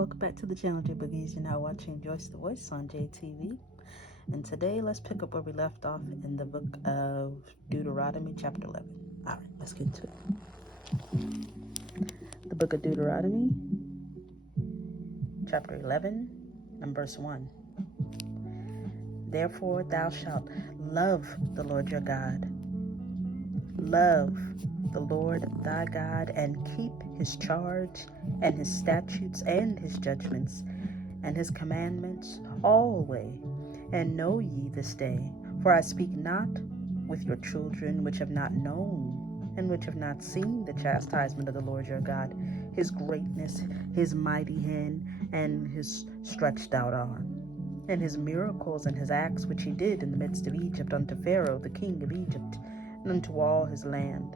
welcome back to the channel, J Boogies. You're now watching Joyce the Voice on JTV. And today, let's pick up where we left off in the book of Deuteronomy, chapter 11. All right, let's get to it. The book of Deuteronomy, chapter 11, and verse 1. Therefore, thou shalt love the Lord your God. Love the Lord thy God, and keep his charge, and his statutes, and his judgments, and his commandments always. And know ye this day, for I speak not with your children which have not known, and which have not seen the chastisement of the Lord your God, his greatness, his mighty hand, and his stretched out arm, and his miracles and his acts which he did in the midst of Egypt unto Pharaoh the king of Egypt, and unto all his land,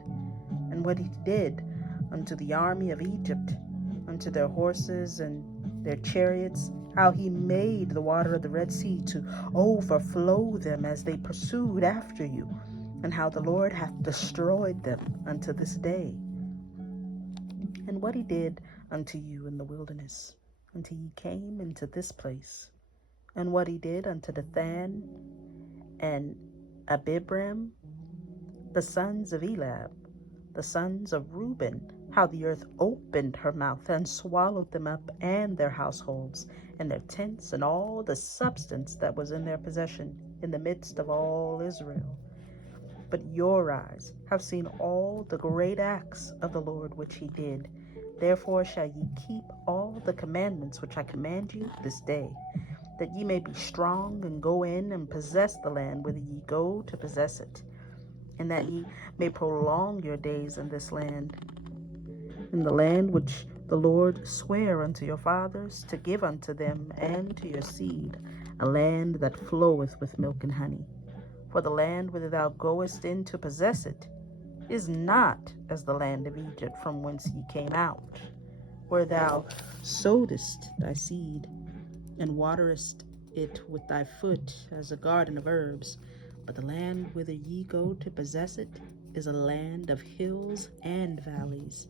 and what he did unto the army of Egypt, unto their horses and their chariots, how he made the water of the Red Sea to overflow them as they pursued after you, and how the Lord hath destroyed them unto this day, and what he did unto you in the wilderness, until ye came into this place, and what he did unto Dathan and Abiram, the sons of Eliab, the sons of Reuben, how the earth opened her mouth and swallowed them up, and their households, and their tents, and all the substance that was in their possession, in the midst of all Israel. But your eyes have seen all the great acts of the Lord which he did. Therefore shall ye keep all the commandments which I command you this day, that ye may be strong, and go in and possess the land whither ye go to possess it, and that ye may prolong your days in this land, in the land which the Lord sware unto your fathers to give unto them and to your seed, a land that floweth with milk and honey. For the land whither thou goest in to possess it is not as the land of Egypt from whence ye came out, where thou sowedest thy seed, and waterest it with thy foot as a garden of herbs. But the land whither ye go to possess it is a land of hills and valleys,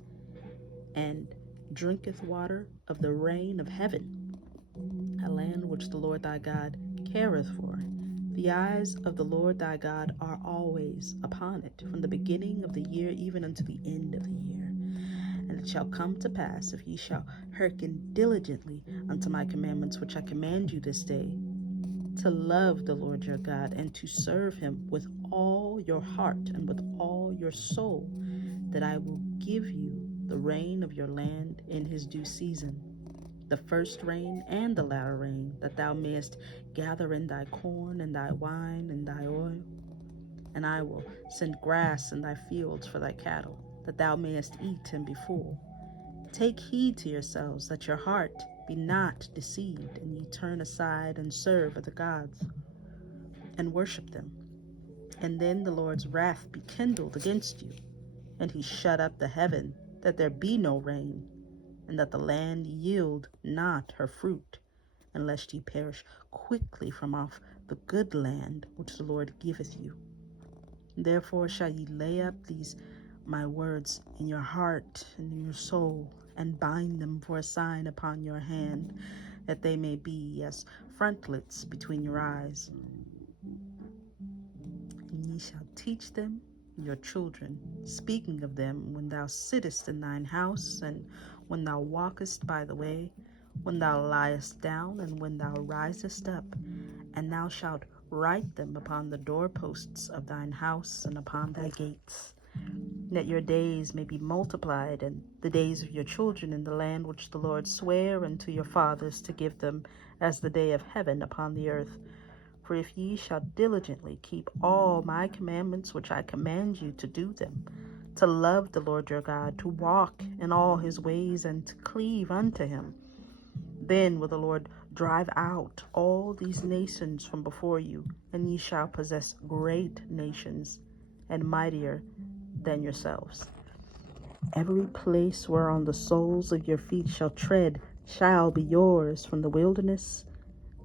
and drinketh water of the rain of heaven, a land which the Lord thy God careth for. The eyes of the Lord thy God are always upon it, from the beginning of the year even unto the end of the year. And it shall come to pass, if ye shall hearken diligently unto my commandments which I command you this day, to love the Lord your God, and to serve him with all your heart and with all your soul, that I will give you the rain of your land in his due season, the first rain and the latter rain, that thou mayest gather in thy corn and thy wine and thy oil. And I will send grass in thy fields for thy cattle, that thou mayest eat and be full. Take heed to yourselves, that your heart be not deceived, and ye turn aside and serve other gods, and worship them. And then the Lord's wrath be kindled against you, and he shut up the heaven, that there be no rain, and that the land yield not her fruit, unless ye perish quickly from off the good land which the Lord giveth you. Therefore shall ye lay up these my words in your heart and in your soul, and bind them for a sign upon your hand, that they may be as frontlets between your eyes. And ye shall teach them your children, speaking of them when thou sittest in thine house, and when thou walkest by the way, when thou liest down, and when thou risest up. And thou shalt write them upon the doorposts of thine house and upon thy gates, that your days may be multiplied, and the days of your children in the land which the Lord sware unto your fathers to give them, as the day of heaven upon the earth. For if ye shall diligently keep all my commandments which I command you to do them, to love the Lord your God, to walk in all his ways, and to cleave unto him, then will the Lord drive out all these nations from before you, and ye shall possess great nations, and mightier than yourselves. Every place whereon the soles of your feet shall tread shall be yours, from the wilderness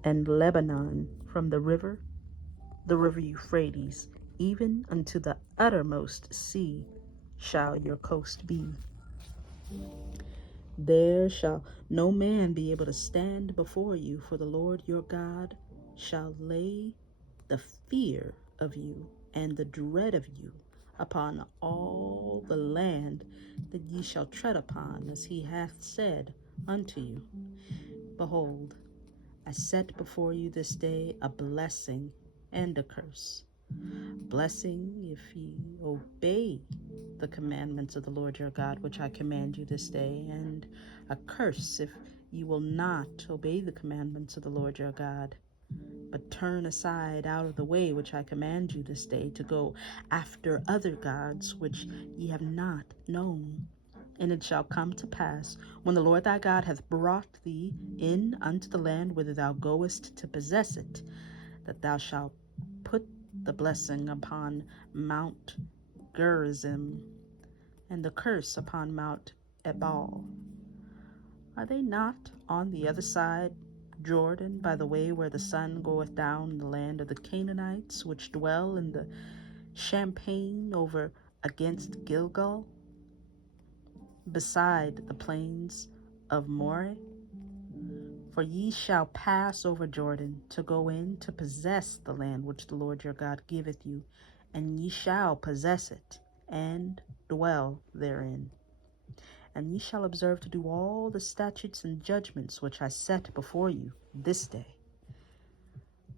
and Lebanon, from the river Euphrates, even unto the uttermost sea shall your coast be. There shall no man be able to stand before you, for the Lord your God shall lay the fear of you and the dread of you upon all the land that ye shall tread upon, as he hath said unto you. Behold, I set before you this day a blessing and a curse. Blessing if ye obey the commandments of the Lord your God, which I command you this day, and a curse if ye will not obey the commandments of the Lord your God, but turn aside out of the way which I command you this day, to go after other gods which ye have not known. And it shall come to pass, when the Lord thy God hath brought thee in unto the land whither thou goest to possess it, that thou shalt put the blessing upon Mount Gerizim, and the curse upon Mount Ebal. Are they not on the other side Jordan, by the way where the sun goeth down, in the land of the Canaanites, which dwell in the champaign over against Gilgal, beside the plains of Moreh? For ye shall pass over Jordan to go in to possess the land which the Lord your God giveth you, and ye shall possess it, and dwell therein. And ye shall observe to do all the statutes and judgments which I set before you this day.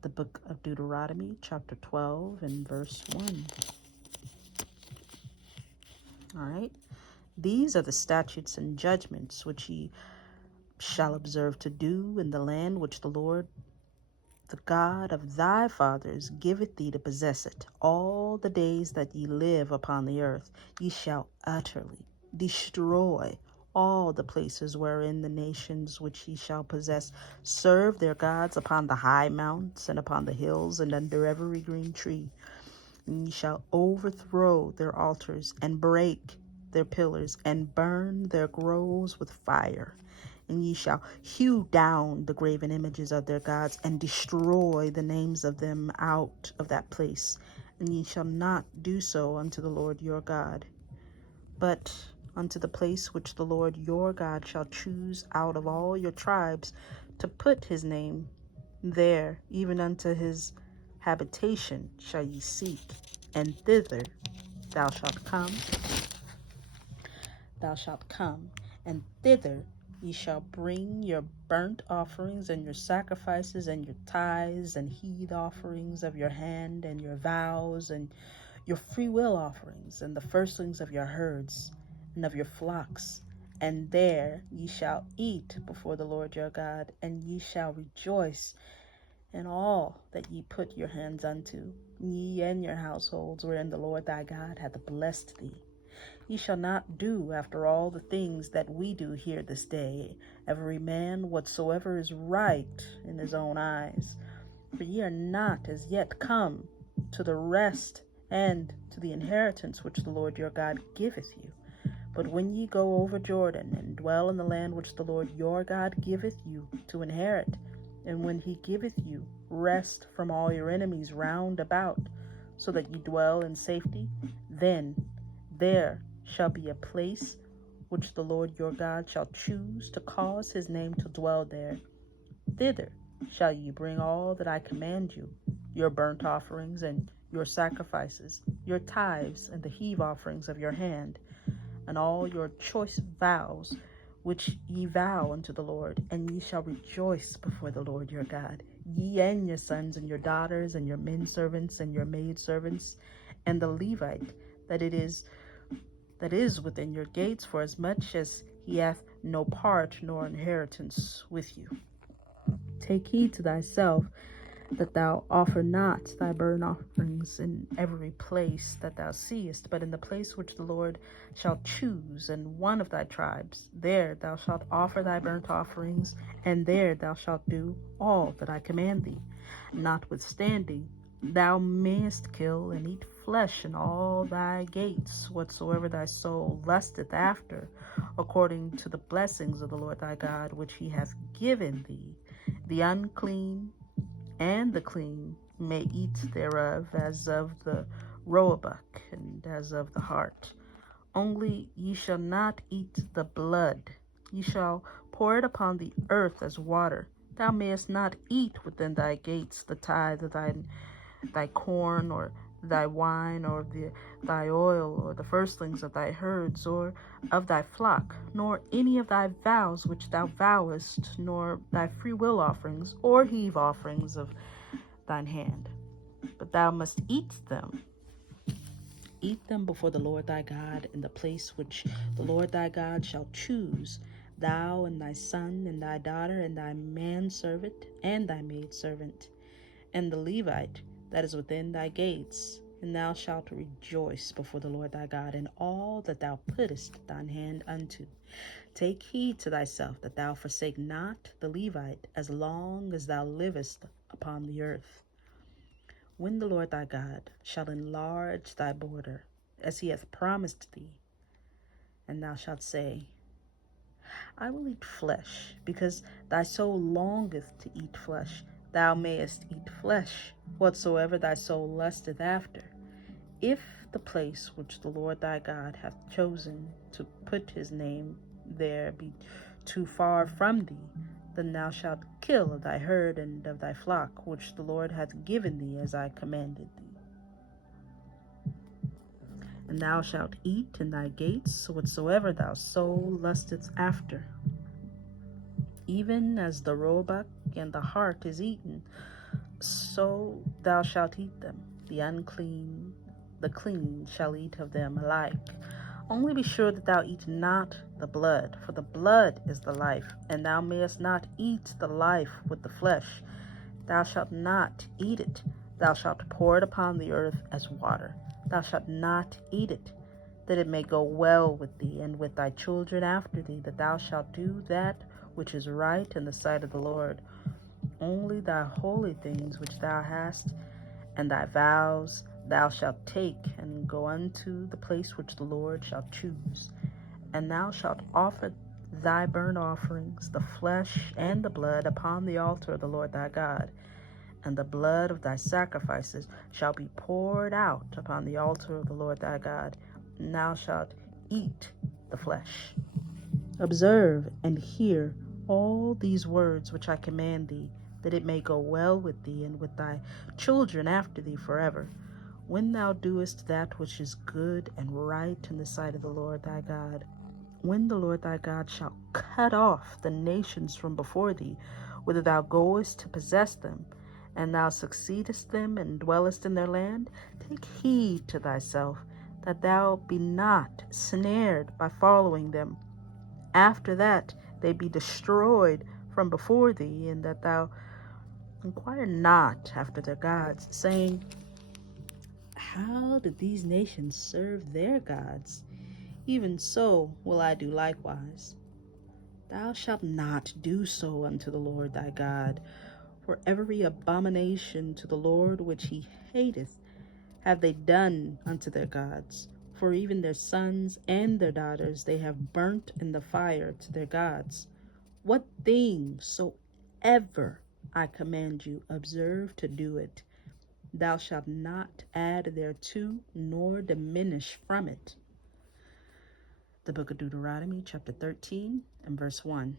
The book of Deuteronomy, chapter 12, and verse 1. All right. These are the statutes and judgments which ye shall observe to do in the land which the Lord the God of thy fathers giveth thee to possess it. All the days that ye live upon the earth, ye shall utterly destroy all the places wherein the nations which ye shall possess serve their gods, upon the high mounts and upon the hills and under every green tree. And ye shall overthrow their altars and break their pillars and burn their groves with fire. And ye shall hew down the graven images of their gods and destroy the names of them out of that place. And ye shall not do so unto the Lord your God, but unto the place which the Lord your God shall choose out of all your tribes to put his name there, even unto his habitation shall ye seek, and thither thou shalt come, and thither ye shall bring your burnt offerings and your sacrifices and your tithes and heave offerings of your hand and your vows and your free will offerings and the firstlings of your herds and of your flocks. And there ye shall eat before the Lord your God, and ye shall rejoice in all that ye put your hands unto, ye and your households, wherein the Lord thy God hath blessed thee. Ye shall not do after all the things that we do here this day, every man whatsoever is right in his own eyes. For ye are not as yet come to the rest and to the inheritance which the Lord your God giveth you. But when ye go over Jordan, and dwell in the land which the Lord your God giveth you to inherit, and when he giveth you rest from all your enemies round about, so that ye dwell in safety, then there shall be a place which the Lord your God shall choose to cause his name to dwell there. Thither shall ye bring all that I command you, your burnt offerings and your sacrifices, your tithes and the heave offerings of your hand, and all your choice vows which ye vow unto the Lord, and ye shall rejoice before the Lord your God, ye and your sons and your daughters and your men servants and your maid servants, and the Levite that is within your gates, for as much as he hath no part nor inheritance with you. Take heed to thyself that thou offer not thy burnt offerings in every place that thou seest, but in the place which the Lord shall choose in one of thy tribes. There thou shalt offer thy burnt offerings, and there thou shalt do all that I command thee. Notwithstanding, thou mayest kill and eat flesh in all thy gates, whatsoever thy soul lusteth after, according to the blessings of the Lord thy God, which he hath given thee. The unclean and the clean may eat thereof, as of the roebuck and as of the hart. Only ye shall not eat the blood Ye shall pour it upon the earth as water. Thou mayest not eat within thy gates the tithe of thy corn, or thy wine, or thy oil, or the firstlings of thy herds, or of thy flock, nor any of thy vows which thou vowest, nor thy freewill offerings, or heave offerings of thine hand. But thou must eat them before the Lord thy God in the place which the Lord thy God shall choose, thou and thy son and thy daughter and thy manservant and thy maidservant, and the Levite that is within thy gates. And thou shalt rejoice before the Lord thy God in all that thou puttest thine hand unto. Take heed to thyself that thou forsake not the Levite as long as thou livest upon the earth. When the Lord thy God shall enlarge thy border, as he hath promised thee, and thou shalt say, I will eat flesh, because thy soul longeth to eat flesh. Thou mayest eat flesh, whatsoever thy soul lusteth after. If the place which the Lord thy God hath chosen to put his name there be too far from thee, then thou shalt kill of thy herd and of thy flock, which the Lord hath given thee as I commanded thee. And thou shalt eat in thy gates whatsoever thy soul lusteth after, even as the roebuck and the hart is eaten, so thou shalt eat them. The clean shall eat of them alike. Only be sure that thou eat not the blood, for the blood is the life, and thou mayest not eat the life with the flesh. Thou shalt not eat it. Thou shalt pour it upon the earth as water. Thou shalt not eat it, that it may go well with thee and with thy children after thee, that thou shalt do that which is right in the sight of the Lord. Only thy holy things which thou hast, and thy vows thou shalt take, and go unto the place which the Lord shall choose. And thou shalt offer thy burnt offerings, the flesh and the blood, upon the altar of the Lord thy God. And the blood of thy sacrifices shall be poured out upon the altar of the Lord thy God, and thou shalt eat the flesh. Observe and hear all these words which I command thee, that it may go well with thee and with thy children after thee forever, when thou doest that which is good and right in the sight of the Lord thy God. When the Lord thy God shall cut off the nations from before thee, whither thou goest to possess them, and thou succeedest them and dwellest in their land, take heed to thyself that thou be not snared by following them. After that they be destroyed from before thee, and that thou inquire not after their gods, saying, how did these nations serve their gods? Even so will I do likewise. Thou shalt not do so unto the Lord thy God, for every abomination to the Lord which he hateth have they done unto their gods. For even their sons and their daughters they have burnt in the fire to their gods. What thing soever I command you, observe to do it. Thou shalt not add thereto, nor diminish from it. The book of Deuteronomy, chapter 13, and verse 1.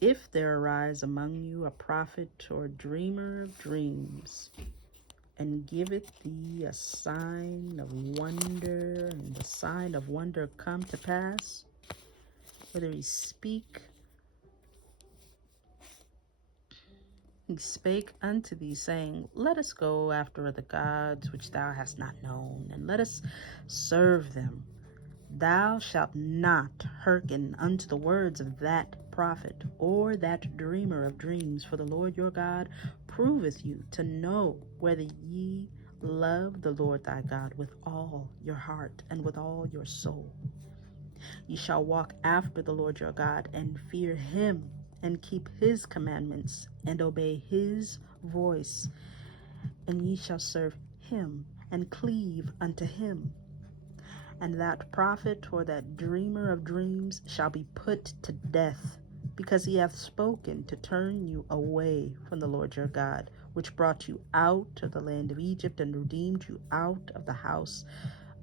If there arise among you a prophet or a dreamer of dreams, and giveth thee a sign of wonder, and the sign of wonder come to pass, whether he spake unto thee, saying, let us go after other gods which thou hast not known, and let us serve them. Thou shalt not hearken unto the words of that prophet or that dreamer of dreams, for the Lord your God proveth you to know whether ye love the Lord thy God with all your heart and with all your soul. Ye shall walk after the Lord your God, and fear him, and keep his commandments, and obey his voice. And ye shall serve him, and cleave unto him. And that prophet or that dreamer of dreams shall be put to death, because he hath spoken to turn you away from the Lord your God, which brought you out of the land of Egypt, and redeemed you out of the house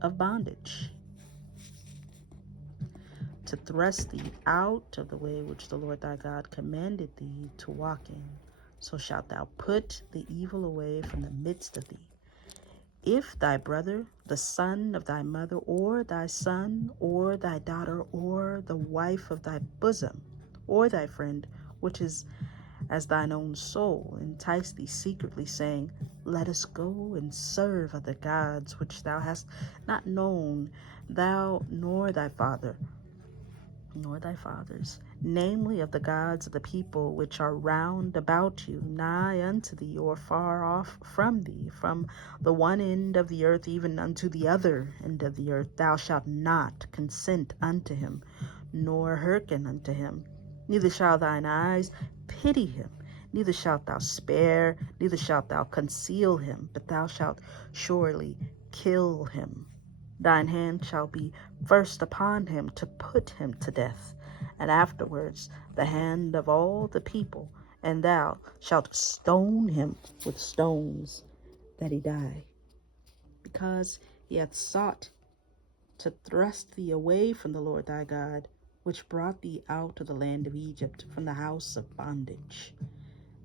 of bondage. to thrust thee out of the way which the Lord thy God commanded thee to walk in, so shalt thou put the evil away from the midst of thee. If thy brother, the son of thy mother, or thy son, or thy daughter, or the wife of thy bosom, or thy friend, which is as thine own soul, entice thee secretly, saying, Let us go and serve other gods, which thou hast not known, thou nor thy father, nor thy fathers, namely of the gods of the people which are round about you, nigh unto thee, or far off from thee, from the one end of the earth even unto the other end of the earth. Thou shalt not consent unto him, nor hearken unto him. Neither shall thine eyes pity him, neither shalt thou spare, neither shalt thou conceal him, but thou shalt surely kill him. Thine hand shall be first upon him to put him to death, and afterwards the hand of all the people, and thou shalt stone him with stones, that he die, because he hath sought to thrust thee away from the Lord thy God, which brought thee out of the land of Egypt, from the house of bondage.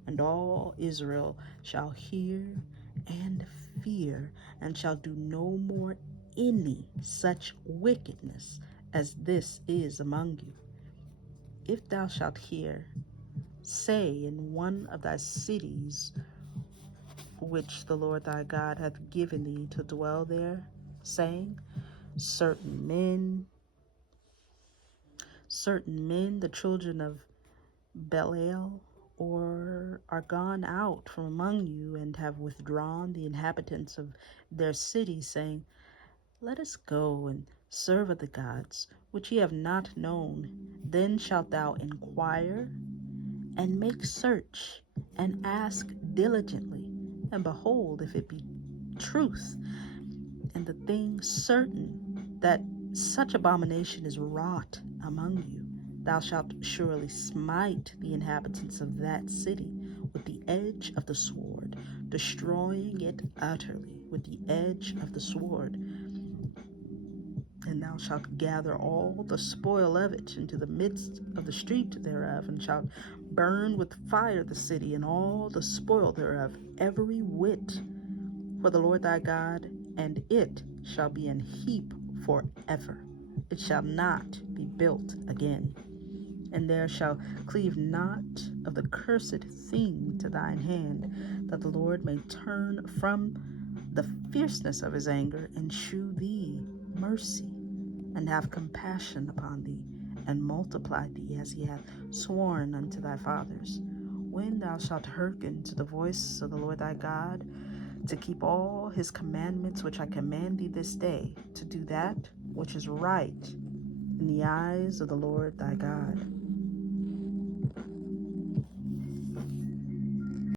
And all Israel shall hear and fear, and shall do no more any such wickedness as this is among you. If thou shalt hear, say in one of thy cities, which the Lord thy God hath given thee to dwell there, saying, certain men, the children of Belial, or are gone out from among you, and have withdrawn the inhabitants of their cities, saying, Let us go and serve other gods, which ye have not known. Then shalt thou inquire, and make search, and ask diligently, and behold, if it be truth, and the thing certain, that such abomination is wrought among you, thou shalt surely smite the inhabitants of that city with the edge of the sword, destroying it utterly with the edge of the sword. And thou shalt gather all the spoil of it into the midst of the street thereof, and shalt burn with fire the city and all the spoil thereof, every whit, for the Lord thy God, and it shall be an heap forever. It shall not be built again. And there shall cleave not of the cursed thing to thine hand, that the Lord may turn from the fierceness of his anger, and shew thee mercy, and have compassion upon thee, and multiply thee as he hath sworn unto thy fathers. When thou shalt hearken to the voice of the Lord thy God, to keep all his commandments which I command thee this day, to do that which is right in the eyes of the Lord thy God,